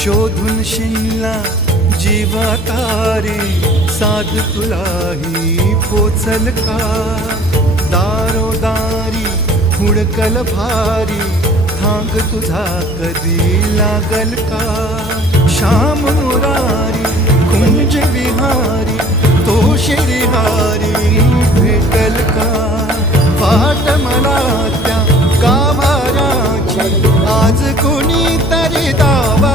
शोधून शिनला जीवा तारे, साध तुलाही पोचल का? दारोदारी हुडकल भारी, थांग तुझा कधी लागल का? श्याम मुरारी कुंज विहारी, तो शिरिहारी भेटल का? वाट मला त्या गाभाराची, आज कोणी तरी दावा